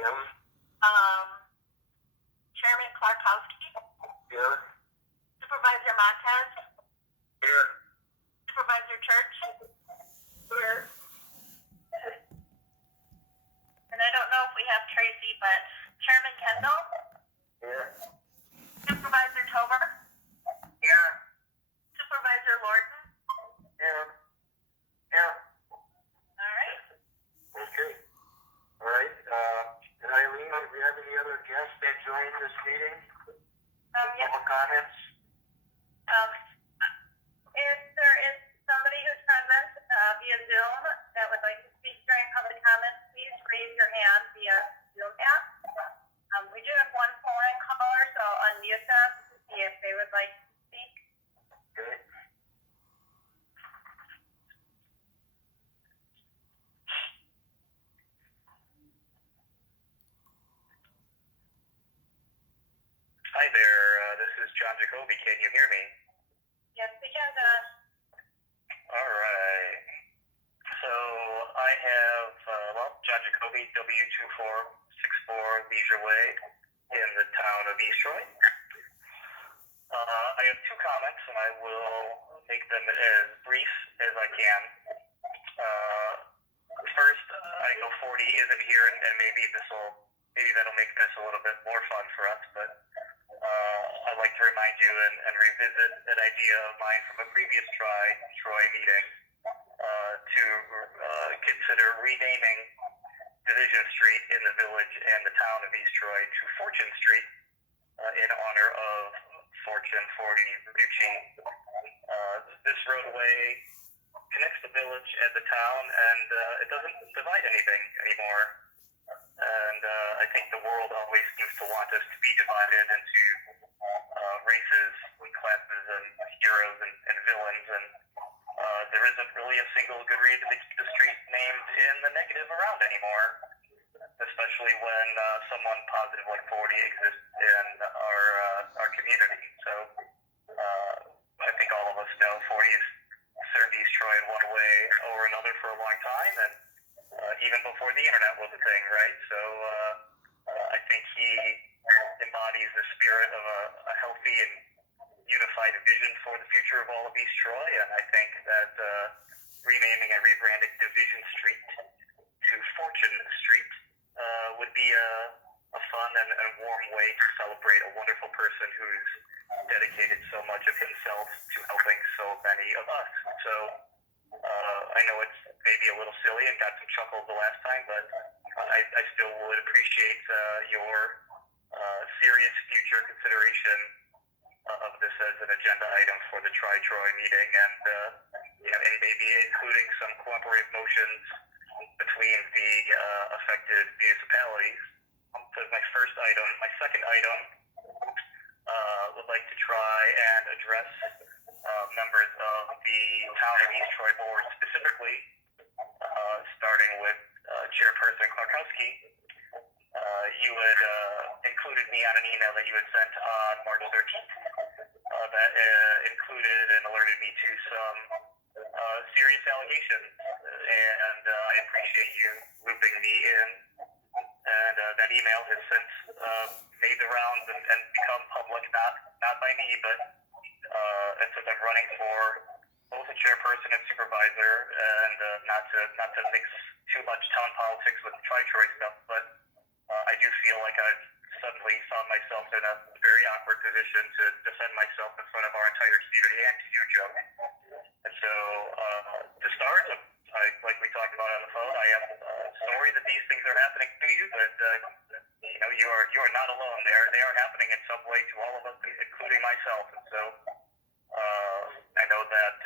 Jim. Chairman Clarkowski. Here. Supervisor Montez. Here. Supervisor Church. Here. And I don't know if we have Tracy, but Chairman Kendall. Here. Supervisor Tober. Here. Supervisor Lorden. Here. Here. All right. Okay. All right. Eileen, do we have any other guests that joined this meeting? Yes. Public comments? If there is somebody who's present via Zoom that would like to speak during public comments, please raise your hand via Zoom app. We do have one phone caller, so I'll unmute them to see if they would like to speak. Okay. Hi there, this is John Jacoby. Can you hear me? Yes, we can, John. All right. So I have, John Jacoby, W2464 Leisure Way in the town of East Troy. I have two comments, and I will make them as brief as I can. First, I know 40 isn't here, and maybe that'll make this a little bit more fun for us, but I'd like to remind you and revisit an idea of mine from a previous Troy meeting to consider renaming Division Street in the village and the town of East Troy to Fortune Street in honor of Fortune 40 Rucci. This roadway connects the village and the town, and it doesn't divide anything anymore. And I think the world always seems to want us to be divided into races, classes, and heroes and villains. And there isn't really a single good reason to keep the street named in the negative around anymore, especially when someone positive like 40 exists in our community. So I think all of us know 40's served East Troy in one way or another for a long time, and even before the internet was a thing, right? So I think he embodies the spirit of a healthy and unified vision for the future of all of East Troy, and I think that renaming and rebranding Division Street to Fortune Street would be a fun and warm way to celebrate a wonderful person who's dedicated so much of himself to helping so many of us. So I know it's maybe a little silly and got some chuckles the last time, but I still would appreciate your serious future consideration of this as an agenda item for the Tri-Troy meeting, and and maybe including some cooperative motions between the affected municipalities. So my first item. My second item would like to try and address members of the Town of East Troy Board specifically, starting with Chairperson Clarkowski. You had included me on an email that you had sent on March 13th that included and alerted me to some serious allegations, and I appreciate you looping me in. And that email has since made the rounds and become public, not by me, but since I'm running for both a chairperson and supervisor, and not to mix too much town politics with the Tri-Troy stuff, but I do feel like I've suddenly found myself in a very awkward position to defend myself in front of our entire community and to you, Joe. And so, to start, like we talked about on the phone, I am sorry that these things are happening to you, but you are not alone. They are happening in some way to all of us, including myself. And so, I know that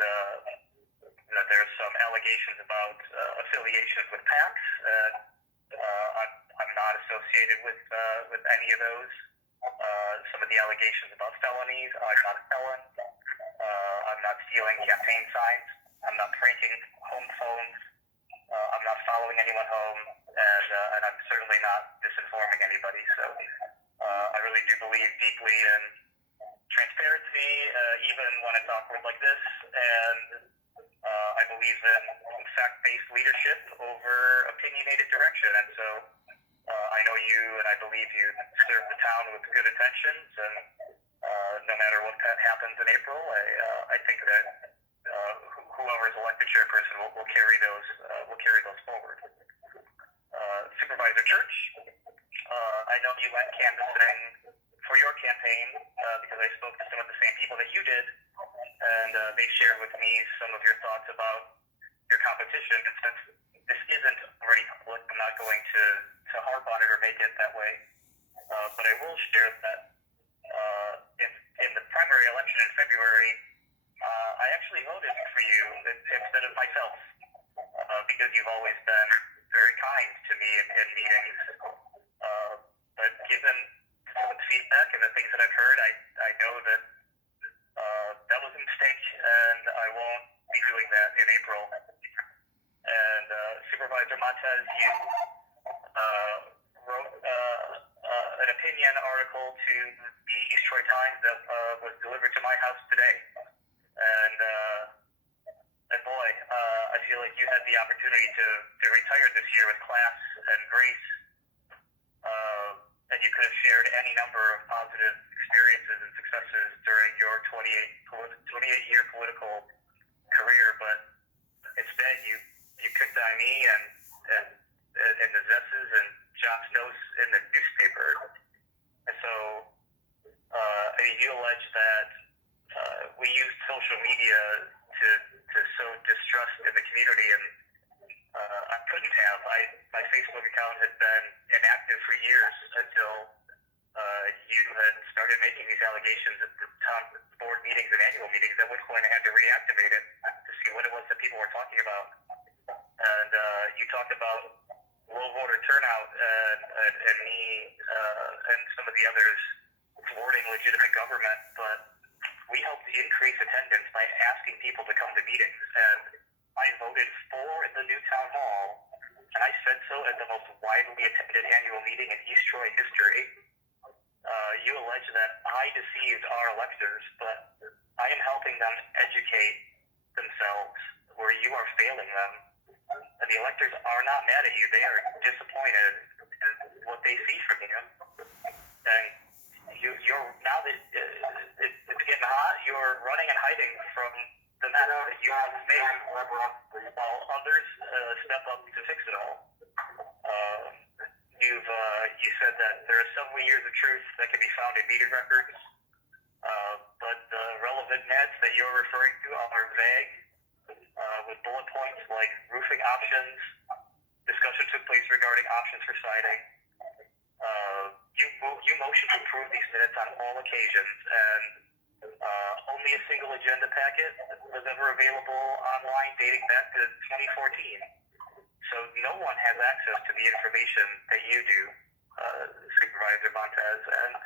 there's some allegations about affiliations with PACs, and I'm not associated with any of those. Some of the allegations about felonies, I'm not a felon. I'm not stealing campaign signs. I'm not pranking home phones. I'm not following anyone home, and I'm certainly not misinforming anybody. So I really do believe deeply in transparency, even when it's awkward like this, and I believe in fact-based leadership over opinionated direction. And so I know you, and I believe you serve the town with good intentions, and no matter what happens in April, I think that whoever is elected chairperson will carry those forward. Supervisor Church, I know you went canvassing for your campaign because I spoke to some of the same people that you did, and they shared with me some of your thoughts about your competition. And since this isn't already public, I'm not going to harp on it or make it that way. But I will share that in the primary election in February, I actually voted for you instead of myself because you've always been very kind to me in meetings. But given some of the feedback and the things that I've heard, I know that that was a mistake, and I won't be doing that in April. And Supervisor Montez, you wrote an opinion article to the East Troy Times that was delivered to my house today. And boy, I feel like you had the opportunity to retire this year with class and grace, and you could have shared any number of positive experiences and successes during your 28-year political career, but instead you picked on me and the Zesses and Jon Snow's in the newspaper. And so you allege that we used social media to sow distrust in the community, and I couldn't have. My Facebook account had been inactive for years until you had started making these allegations at the town board meetings and annual meetings. At which point I had to reactivate it to see what it was that people were talking about. And you talked about low voter turnout and me and some of the others thwarting legitimate government, but we helped increase attendance by asking people to come to meetings. And I voted for the new town hall, and I said so at the most widely attended annual meeting in East Troy history. You allege that I deceived our electors, but I am helping them educate themselves where you are failing them. And the electors are not mad at you. They are disappointed in what they see from you. And you're now that it's getting hot, you're running and hiding from the mess that you have made, while others step up to fix it all. You said that there are several years of truth that can be found in meeting records, but the relevant minutes that you're referring to are vague, with bullet points like roofing options. Discussion took place regarding options for siding. You motioned to approve these minutes on all occasions, and only a single agenda packet was ever available online dating back to 2014. So no one has access to the information that you do, Supervisor Montez, and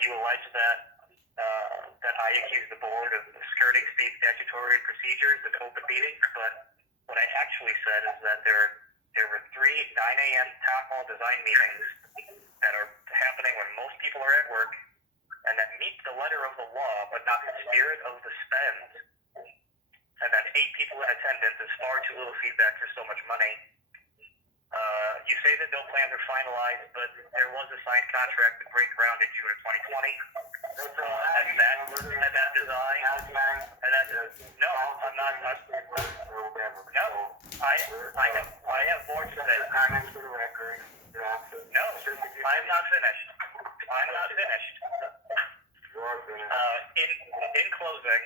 you allege that I accused the board of skirting state statutory procedures and open meetings, but what I actually said is that there were 3 9 a.m. town hall design meetings that are happening when most people are at work, and that meet the letter of the law, but not the spirit of the spend. And that 8 people in attendance is far too little feedback for so much money. You say that no plans are finalized, but there was a signed contract to break ground in June of 2020. And that design, no, I'm not. No, I have more to say. Comments for the record. No, I'm not finished. I'm not finished. In closing,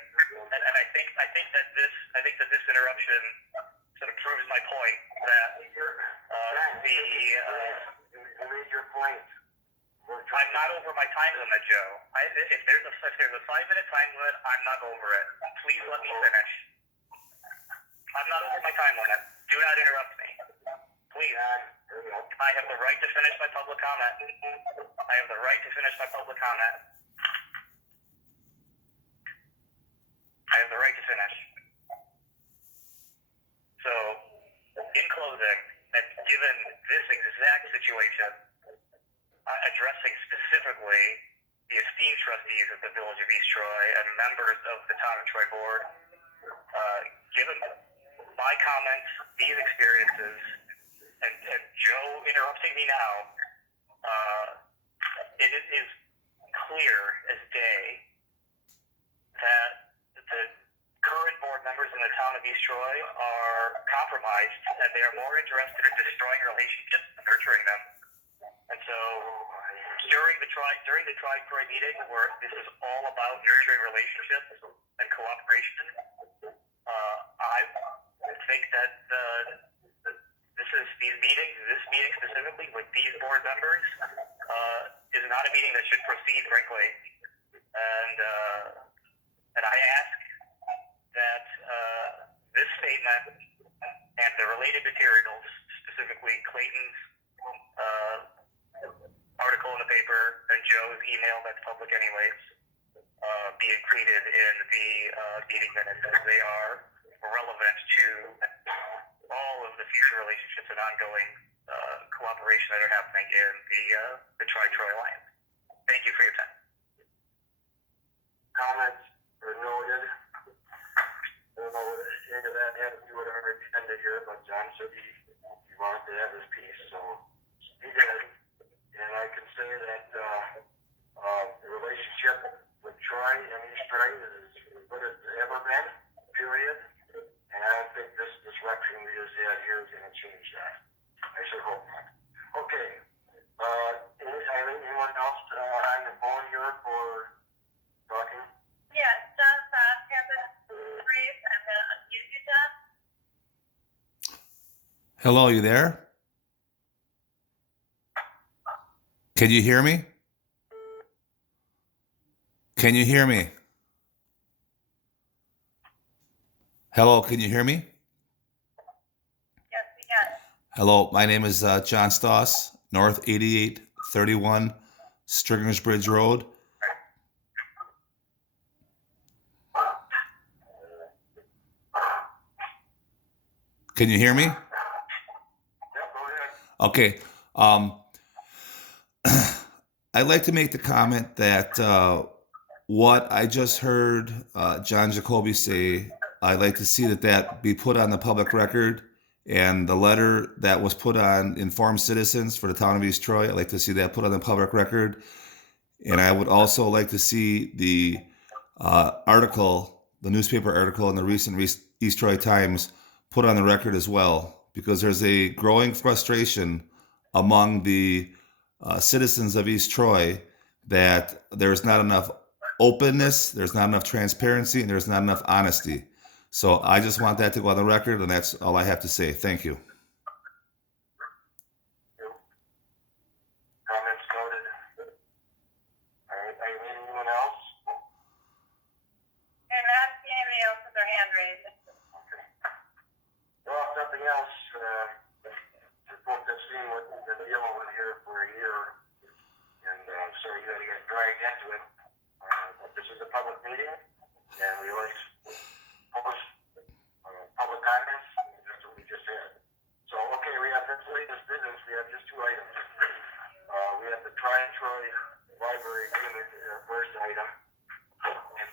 and I think that this interruption sort of proves my point that your point. I'm not over my time limit, Joe. If there's a 5-minute time limit, I'm not over it. Please let me finish. I'm not over my time limit. Do not interrupt me. Please. I have the right to finish my public comment. I have the right to finish my public comment. I have the right to finish. So, in closing, and given this exact situation, addressing specifically the esteemed trustees of the Village of East Troy and members of the Town of Troy Board, given my comments, these experiences, and Joe interrupting me now, it is clear as day that the current board members in the town of East Troy are compromised, and they are more interested in destroying relationships than nurturing them. And so during the Tri-Troy meeting, where this is all about nurturing relationships and cooperation, I think that this meeting specifically with these board members, is not a meeting that should proceed, frankly. And I ask that this statement and the related materials, specifically Clayton's article in the paper and Joe's email that's public anyways, be included in the meeting minutes, as they are relevant to all of the future relationships and ongoing cooperation that are happening in the Tri-Troy Alliance. Thank you for your time. Comments are noted. I don't know what any of that had to do with our agenda here, but John said he wanted to have his piece, so he did. And I can say that the relationship with Troy and East Troy is as good as it's ever been, period. And I don't think this disruption we just had here is going to change that. I sure hope not. Okay. Anyone else on the phone here for talking? Yes, John Foss has a raise. I'm going to unmute you, John. Hello, you there? Can you hear me? Can you hear me? Hello, can you hear me? Yes, we can. Hello, my name is John Stoss, North 8831 Stringers Bridge Road. Can you hear me? Yep, go ahead. Okay. I'd like to make the comment that what I just heard John Jacoby say, I'd like to see that be put on the public record, and the letter that was put on Informed Citizens for the town of East Troy, I'd like to see that put on the public record. And I would also like to see the article, the newspaper article in the recent East Troy Times put on the record as well, because there's a growing frustration among the citizens of East Troy that there's not enough openness, there's not enough transparency, and there's not enough honesty. So I just want that to go on the record, and that's all I have to say. Thank you. Comments noted. All right, anyone else? And not seeing anybody else with their hand raised. Okay. Well, if nothing else, the folks have seen what we've been dealing with here for a year, and so you got to get dragged into it. But this is a public meeting, and we always post public comments. That's what we just had. So, okay, we have this latest business. We have just two items. We have the Tri-Troy Library agreement, our first item. And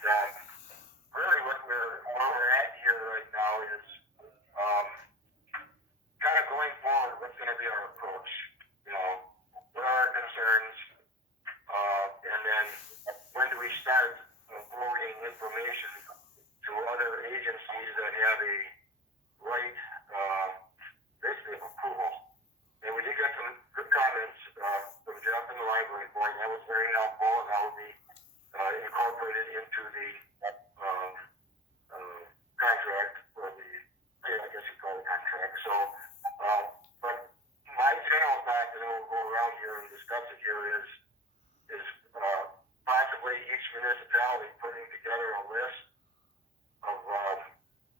really where we're at here right now is kind of going forward, what's going to be our approach? You know, what are our concerns? And then when do we start forwarding information to other agencies that have a right, basically of approval? And we did get some good comments from Jeff and the library board. That was very helpful, and that will be incorporated into the contract, or the, I guess you call it contract. So, but my general thought, and we'll go around here and discuss it here, is possibly each municipality putting together a list of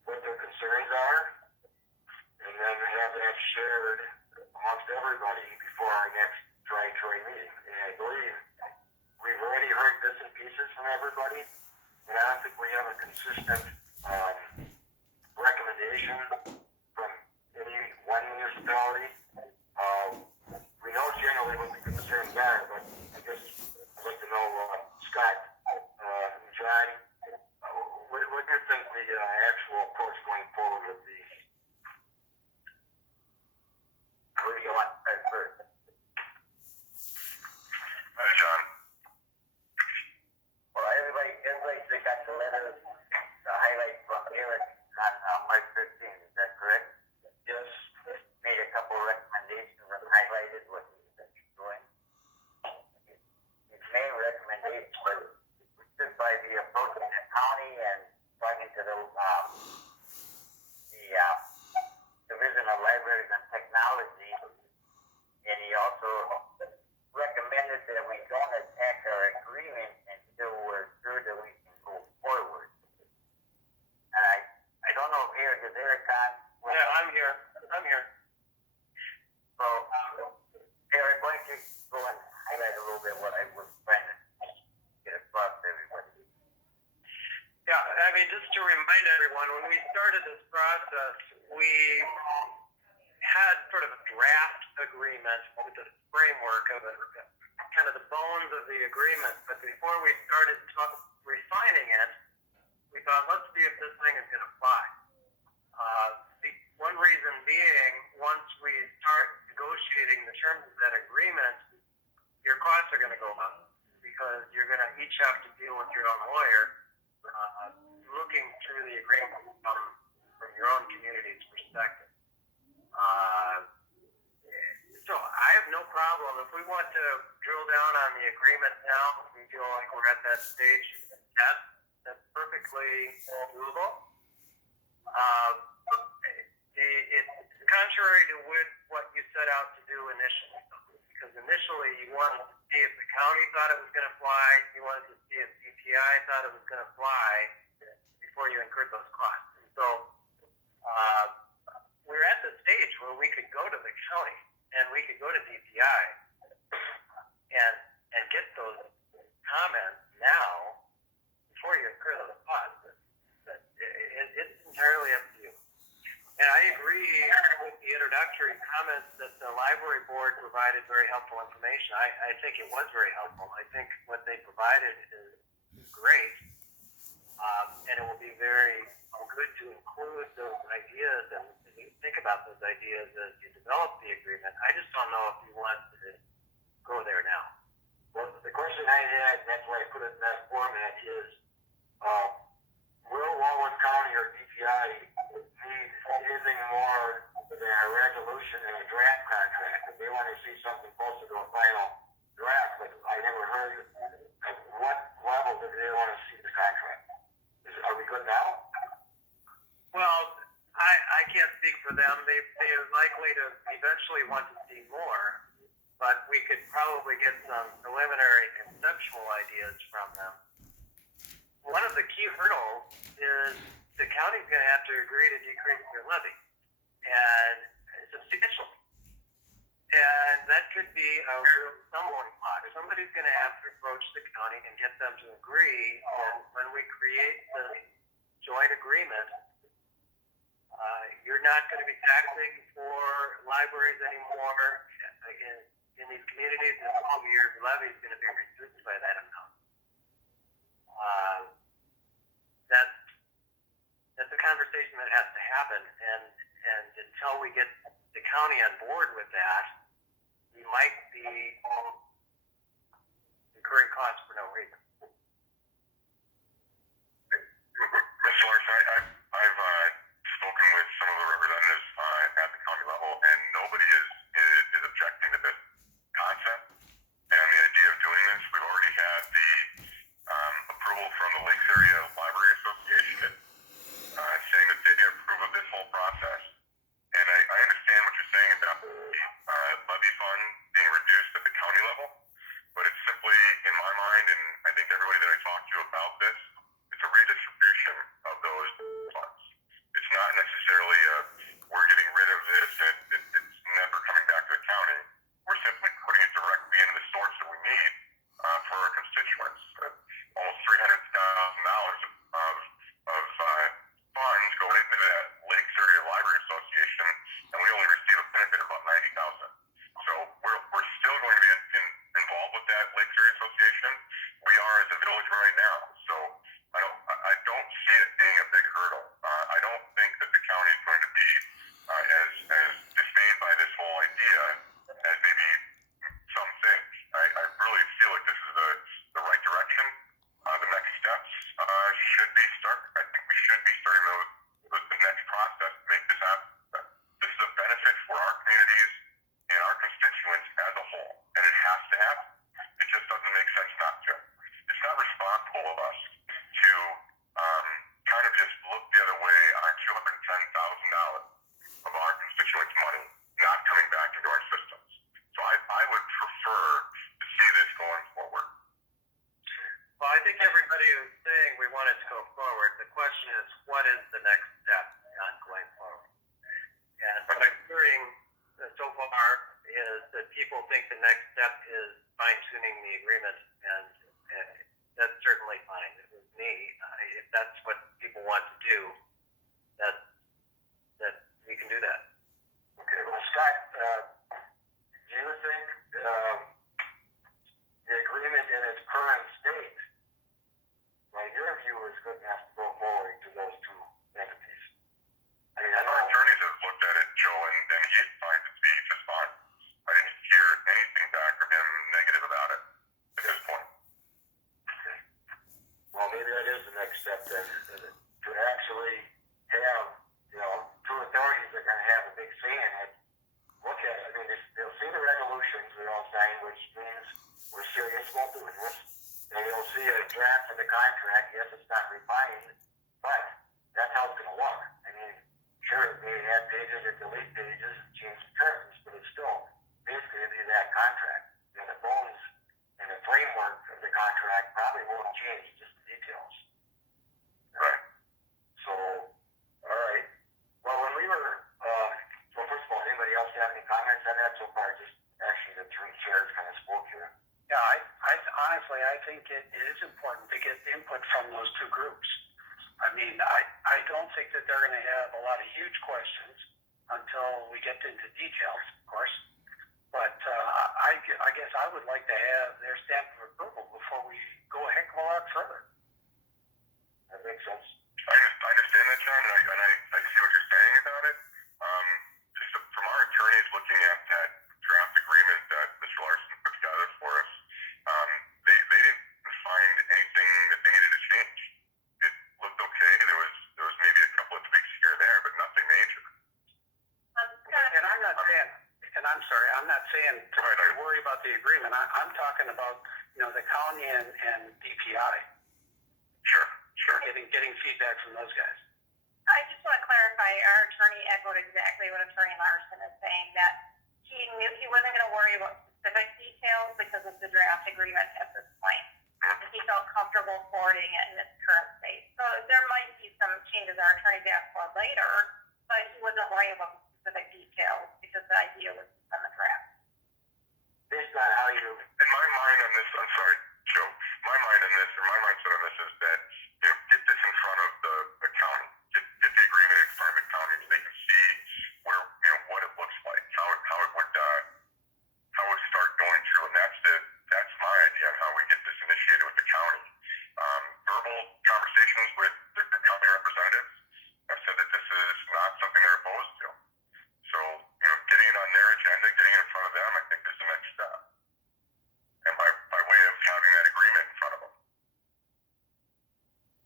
what their concerns are, and then have that shared amongst everybody before our next Tri-Troy meeting. And I believe we've already heard bits and pieces from everybody, and I don't think we have a consistent recommendation from any one municipality. We know generally what the concerns are, but I guess I'd like to know, Scott, John, what do you think the actual approach going forward would be? to remind everyone, when we started this process, we had sort of a draft agreement with the framework of it, kind of the bones of the agreement. But before we started refining it, we thought, let's see if this thing is going to fly. The one reason being, once we start negotiating the terms of that agreement, your costs are going to go up because you're going to each have to deal with your own lawyer, looking through the agreement from your own community's perspective. So I have no problem if we want to drill down on the agreement now. If we feel like we're at that stage, that's perfectly doable. It's contrary to what you set out to do initially, because initially you wanted to see if the county thought it was going to fly, you wanted to see if DPI thought it was going to fly before you incurred those costs. And so we're at the stage where we could go to the county and we could go to DPI and get those comments now before you incur those costs. It's entirely up to you. And I agree with the introductory comments that the library board provided very helpful information. I think it was very helpful. I think what they provided is great. And it will be very good to include those ideas and you think about those ideas as you develop the agreement. I just don't know if you want to go there now. Well, the question I had, that's why I put it in that format, is will Walworth County or DPI need anything more than a resolution and a draft contract? If they want to see something closer to a final draft, but I never heard at what level do they want to see the contract? Are we good now? Well, I can't speak for them. They are likely to eventually want to see more, but we could probably get some preliminary conceptual ideas from them. One of the key hurdles is the county's going to have to agree to decrease their levy, and substantially. And that could be a real stumbling block. Somebody's going to have to approach the county and get them to agree that when we create the joint agreement, you're not going to be taxing for libraries anymore. In these communities, in 12 years, the levy is going to be reduced by that amount. That's a conversation that has to happen, and until we get the county on board with that, we might be incurring costs for no reason. Mr. Larson, I've spoken with some of the representatives at the county level, and nobody is objecting to this concept and the idea of doing this. We've already had the approval from the Lakes Area Library Association saying that they approve of this whole process. And I understand what you're saying about the levy fund being reduced at the county level, but it's simply, in my mind, and I think everybody that I talk to about this, it's a redistribution of those funds. It's not necessarily we're getting rid of this and it's never coming back to the county. We're simply putting it directly into the source that we need for our constituents. Almost $300,000 of funds go into that Lakes Area Library Association, and we only receive a benefit of about $90,000. So we're still going to be involved with that Lakes Area Association. We are as a village right now. So I don't see it being a big hurdle. I don't think that the county is going to be as dismayed by this whole idea as maybe some think. I really feel like this is the right direction. The next steps should be I think we should be starting the next process to make this happen. This is a benefit for our communities and our constituents as a whole, and it has to happen. It just doesn't make sense not to. It's not responsible of us to kind of just look the other way on $210,000 of our constituents' money not coming back into our systems. So I would prefer to see this going forward. Well, I think everybody was saying we wanted to go forward. The question is, what is the next step on going forward? And what I'm hearing so far is that people think the next step is fine-tuning the agreement, and that's certainly fine. It was me. If that's what people people want to do, that we can do that. Okay, well, Scott, do you think the agreement in its current state, by your view, is good enough to go forward to those two entities? I mean, I Our know. attorneys have looked at it, Joe, and he finds it to be just fine. I didn't hear anything back from him negative about it at this point. Well, maybe that is the next step then, to actually have, two authorities that are going to have a big say in it. Look at it. I mean, they'll see the resolutions we all sign, which means we're serious about doing this. And you'll see a draft of the contract. Yes, it's not refined, but that's how it's going to look. I mean, sure, it may add pages or delete pages and change the terms, but it's still basically going to be that contract. And the bones and the framework of the contract probably won't change, just the details. Right. So, all right. Well, when we were, well, first of all, anybody else have any comments on that so far? Just actually the three chairs kind of spoke here. Yeah, I honestly, I think it is important to get input from those two groups. I mean, I don't think that they're going to have a lot of huge questions until we get into details, of course. But I guess I would like to have their stamp of approval before we go a heck of a lot further. That makes sense. I understand that, John, and I see what you're saying about it. Just from our attorneys looking at that draft agreement that Mr. Larson put together for us, they didn't find anything that they needed to change. It looked okay. There was maybe a couple of tweaks here and there, but nothing major. Scott, And I'm not saying, and I'm sorry, I'm not saying to Right. worry about the agreement. I'm talking about, the county and DPI, Sure. getting feedback from those guys. I just want to clarify, our attorney echoed exactly what Attorney Larson is saying, that he knew he wasn't going to worry about specific details because of the draft agreement at this point. And he felt comfortable forwarding it in its current state. So there might be some changes our attorney asked for later, but he wasn't worrying about specific details because the idea was on the draft. Based on how you, In my mind on this, I'm sorry, Joe, my mindset on this is that, get this in front of the county. Get the agreement in front of the county so they can see where, what it looks like, how it would start going through, and that's my idea on how we get this initiated with the county. Verbal conversations with the county representatives have said that this is not something they're opposed to. So, getting it on their agenda, getting it in front of them, I think is the next step. And by way of having that agreement in front of them.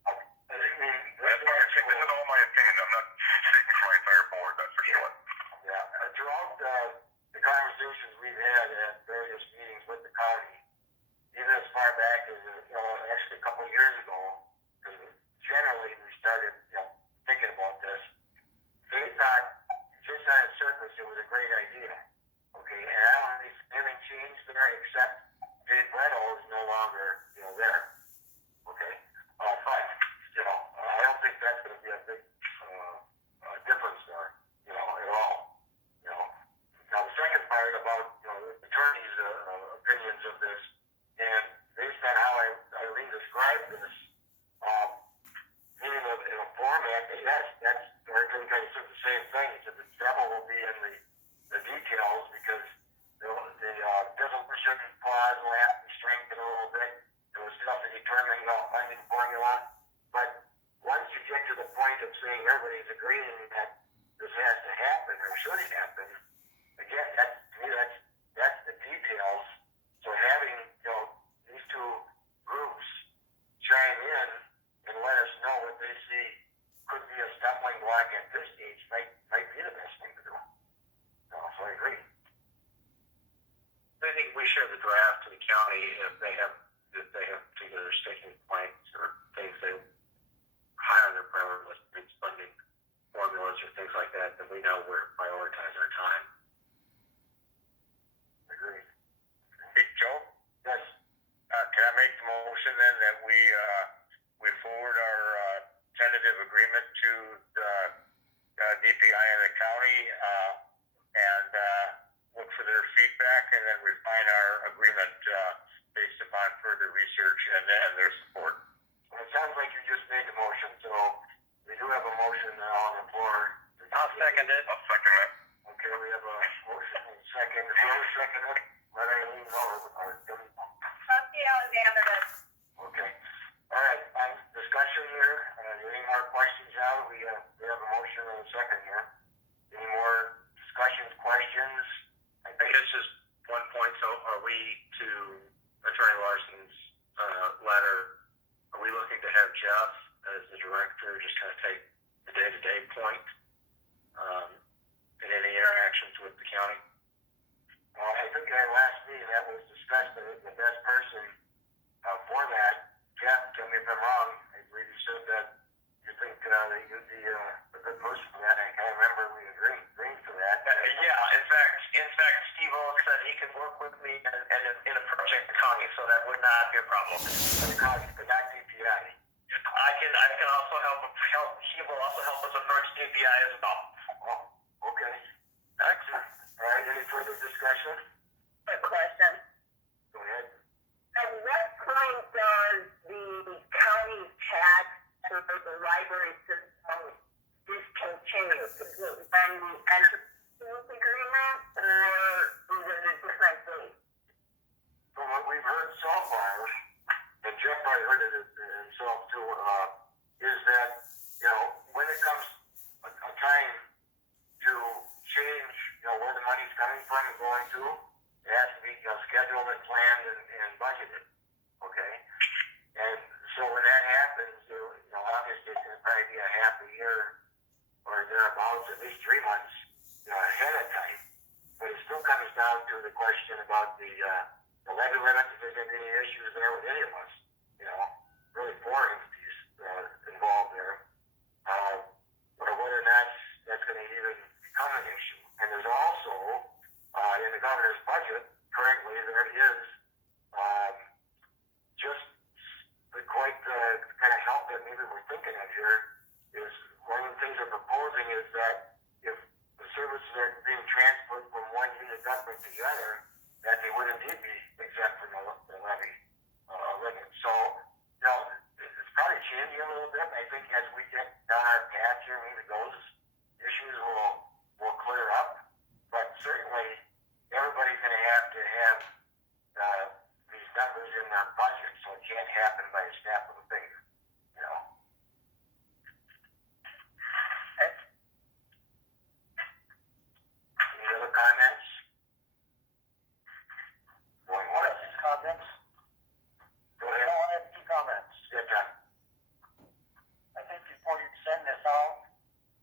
I mean, This is all my opinion. I'm not speaking for my entire board, that's for sure. yeah, throughout the conversations we've had at various meetings with the county, even as far back as, actually a couple of years ago, because generally we started, thinking about this, they thought, just on its surface, it was a great idea. Okay, and I don't think anything changed there except Dave Bretto is no longer, there. Okay, but, I don't think that's going to be a big difference there, at all. Now the second part about, the attorney's opinions of this, and based on how Eileen described this, meaning in a format, yes, that's, Eileen kind of said the same thing. He said the devil will be in the details because the dissolution clause will have to be strengthened a little bit. There was stuff that determined funding formula. But once you get to the point of saying everybody's agreeing that this has to happen or should happen, again, that's the details. So having, these two groups chime in and let us know what they see could be a stumbling block at this stage might be the best thing to do. So I agree. I think we share the draft to the county if they have particular sticking points or things they high on their priority list, funding formulas or things like that, then we know where to prioritize our time. Agreed. Hey, Joe? Yes. Can I make the motion then that we forward our tentative agreement to the DPI and the county and look for their feedback and then refine our agreement based upon further research and their support? Well, it sounds like you just made the motion, so do have a motion now on the floor. I'll second it. I'll second that. Okay, we have a motion and a second. Whoever seconded it, let Eileen know. Trustee Alexander does. Okay. All right, discussion here. Any more questions now? We have a motion and a second here. Any more discussions, questions? I guess just one point. So, are we to Attorney Larson's letter? Are we looking to have Jeff as the director just kind of take the day-to-day point in any interactions with the county? Well, I think at our last meeting that was discussed. The best person for that, Jeff, tell me if I'm wrong. I believe you said that you think that you'd be a good person for that. I can't remember we agreed to that. Yeah, in fact, Steve Owen said he could work with me in approaching the county, so that would not be a problem. But not DPI. I can also help. He will also help us approach DPI as well. Oh, okay. Excellent. All right, any further discussion? A question. Go ahead. At what point does the county tax for the library system discontinue? Is it when we enter the agreement, or is it a different date? From what we've heard so far, and Jeff probably heard it himself too, is that, when it comes a time to change, where the money's coming from and going to, it has to be scheduled and planned and budgeted. Okay? And so when that happens, obviously it's going to probably be a half a year or thereabouts, at least 3 months ahead of time. But it still comes down to the question about the levy limit, if there's any issues there with any of us, really 4 entities involved there, or whether or not that's going to even become an issue. And there's also, in the governor's budget, currently there is just the quite kind of help that maybe we're thinking of here is one of the things they're proposing is that if the services are being transferred from one unit of government to the other, that they would indeed be exempt from the levy limit. So, it's probably changing a little bit. I think as we get down our path here, maybe those issues will clear up. But certainly, everybody's going to have these numbers in their budget, so it can't happen by a snap of a finger. Any other comments? Going once. Comments? Go ahead. I have 2 comments. Yeah, John. I think before you send this out,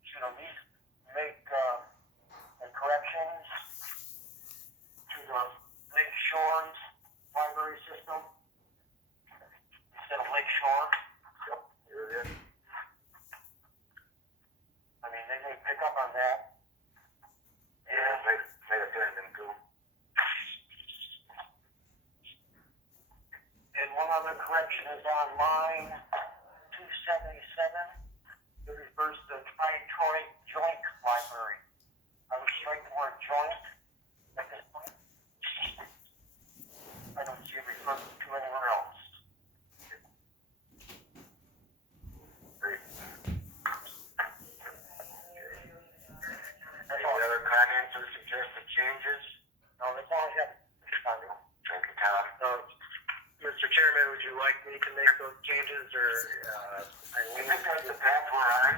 you should at least make the corrections to the Lake Shores library system instead of Lake Shore. Yep, here it is. I mean, they may pick up on that. Yeah, might offend them too. And one other correction is on line 277. It refers to the Tri-Troy Joint Library. I would strike the word joint at this point. I don't see it referred to anywhere else. Great. That's Any all. other comments or suggested changes? No, that's all I have. Thank you, Tom. Mr. Chairman, would you like me to make those changes, or I think that's the path we're on.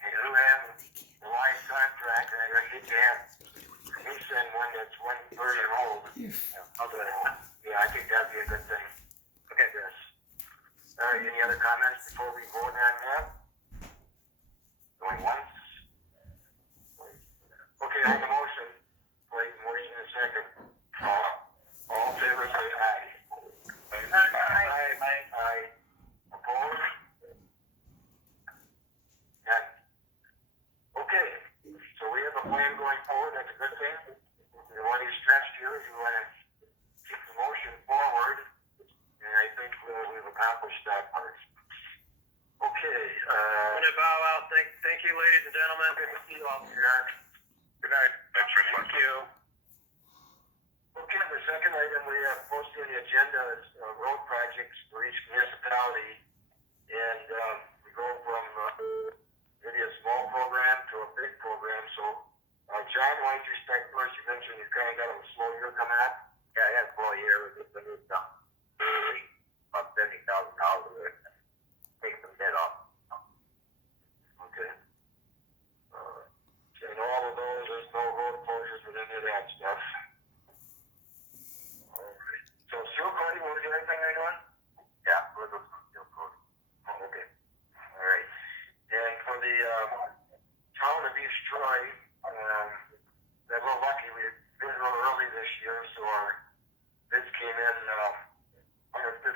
And who have the live contract, and I hate to have me send one that's 1 year old. I'll do that. Yeah, I think that'd be a good thing. Okay, yes. All right, any other comments before we vote on that? Going once? Okay, on the motion, please, motion and second. All in favor, say aye. Aye. Opposed? None. Okay, so we have a plan going forward, that's a good thing. The one you stressed here is you want to keep the motion forward, and I think we've accomplished that part. Okay, I'm going to bow out. Thank you, ladies and gentlemen. Good to see you all here. Good night. Thanks very much. Thank you. okay, the second item we have posted on the agenda is road projects for each municipality, and we go from John, why don't you start first? You mentioned you kind of got a slow year coming up. Yeah, I had a full year with the new stuff. About $70,000 with it. Take some debt off. Okay. And all of those, there's no road closures with any of that stuff. All right. So seal coating, was there anything they're doing? Yeah, we're going to still code. Oh, okay. All right. And for the town of East Troy, they're a little lucky. We bid a little early this year, so our bids came in 154,000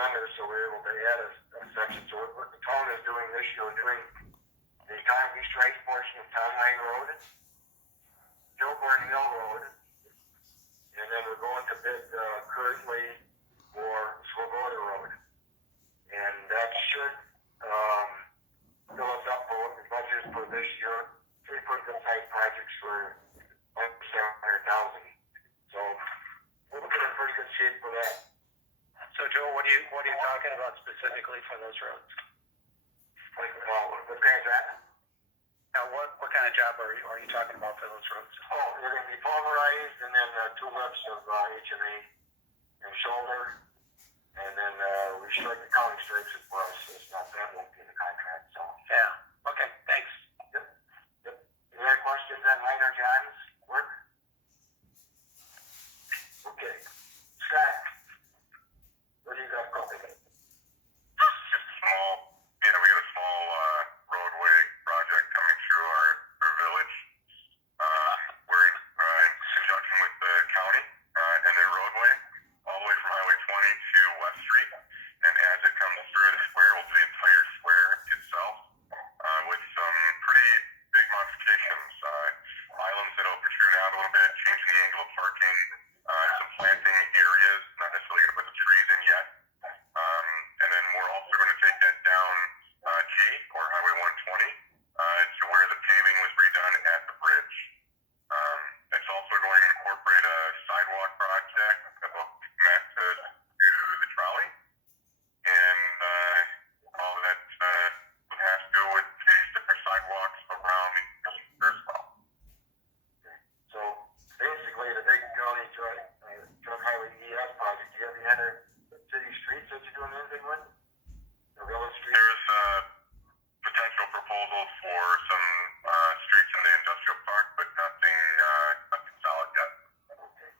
members, so we were able to add a section. So what the town is doing this year, we're doing the town of East Troy portion of Town Line Road, Gilburn Mill Road, and then we're going to bid currently for Swoboda Road. And that should fill us up for what we budgeted for this year. Three pretty good sized projects for like 700,000. So we're looking in pretty good shape for that. So Joe, what are you talking about specifically for those roads? Like, what kind of that? Now, what kind of job are you talking about for those roads? Oh, they're going to be pulverized, and then 2 lifts of HMA and shoulder, and then we short the county stripes as well, so it's not that won't be in the contract. So Yeah. Okay. Thanks. Yep. Any other questions on mine or John's work? Okay. Scott, what do you got cooking? Just small, we got a small roadway project coming through our village. We're in conjunction with the county and their roadway, all the way from Highway 20 to West Street. And as it comes through the square, we'll do the entire square itself with some pretty big modifications. Islands that'll protrude out a little bit, changing the angle of parking, some planting areas, not necessarily going to put the trees in yet. And then we're also going to take that down G, or Highway 120, to where the paving was redone at the bridge. It's also going to incorporate a sidewalk project that will connect to the trolley. And all of that has to do with the different sidewalks around the as well. So basically, the big county drug highway ES project, do you have any other city streets that you're doing anything with? The village streets? There's potential proposals for some streets in the industrial park, but nothing solid yet. Okay.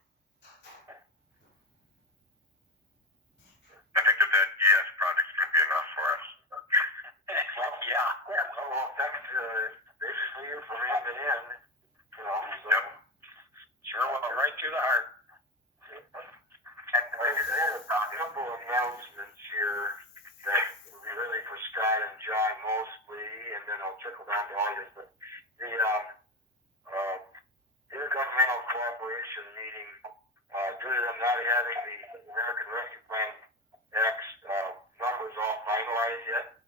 I think that ES project could be enough for us. Yeah. Well, that's basically you from end to end, you know. So. Yep. Sure. Well, right to the heart. There's a couple of announcements here that will be really for Scott and John mostly, and then I'll trickle down to all of you. But the Intergovernmental Cooperation meeting, due to them not having the American Rescue Plan X numbers all finalized yet,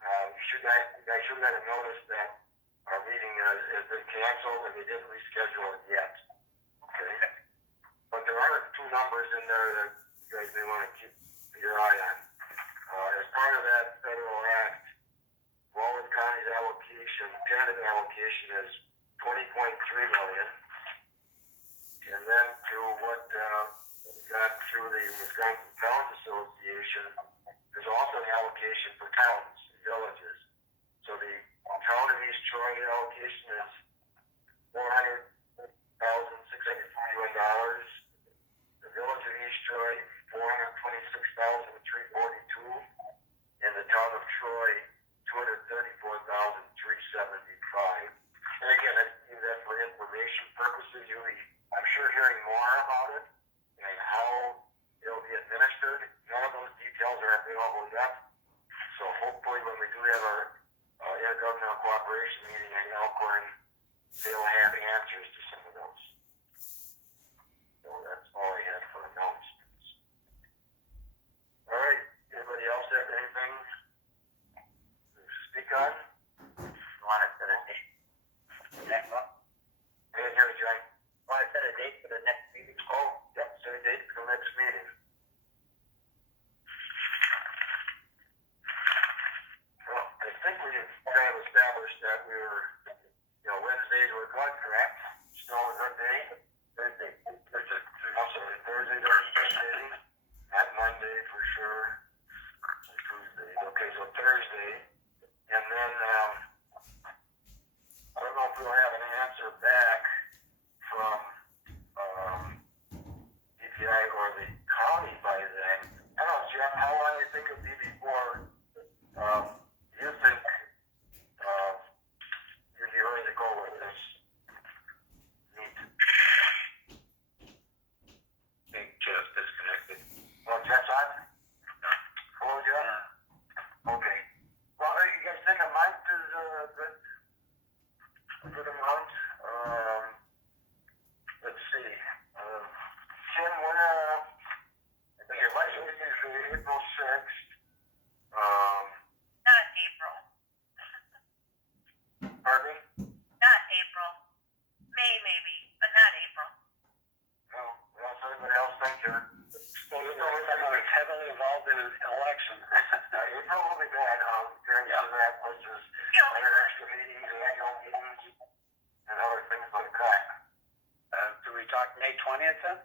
you guys should have noticed that our meeting has been canceled and they didn't reschedule it yet. Okay. But there are 2 numbers in there that you guys may want to keep your eye on. As part of that federal act, Walworth County's allocation, tentative allocation is $20.3 million. And then through what we got through the Wisconsin Towns Association, there's also an allocation for towns and villages. So the town of East Troy allocation is $400,641. The village of East Troy, $426,342. And the town of Troy, $234,375. And again, I do that for information purposes. I'm sure hearing more about it and how it'll be administered. None of those details are available yet. So hopefully when we do have our intergovernmental cooperation meeting in Elkhorn, they'll have answers to some of those. So that's all I have for announcements. All right. Anybody else have anything to speak on? Want to set a date for the next one? I didn't hear you, John. Want to set a date for the next meeting? Oh, yep, set a date for the next meeting. Well, I think we've kind of established that we were, Wednesdays were good, correct? DPI or the county by then. I don't know, Jim, how long do you think it'll be before you think you'd be ready to go with this meet? I think Jeff disconnected. Well, Jeff's on? Hello, Jeff? Okay. Well, you guys think a month is a good amount? Let's see. Tim, when your license is April 6th. Not April. Pardon me? Not April. May maybe, but not April. No. What else? Anybody else think you're? Well, you know, someone is heavily involved in an election. April will be bad. During that, which is other extra meetings, annual meetings, and other things like that. Do we talk May 20th then?